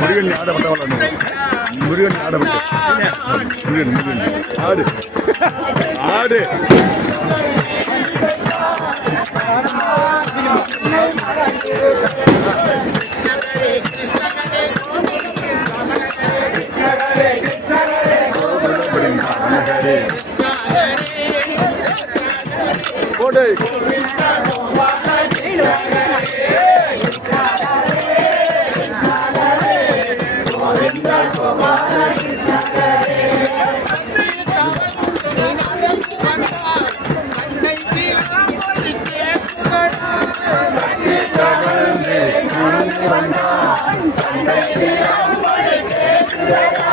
முருகன் நீ ஆட. பட்டவள முருகன் நீ ஆட முருகன் முருகன் ஆடு. ஆடு. போடு. பேசுகிறதா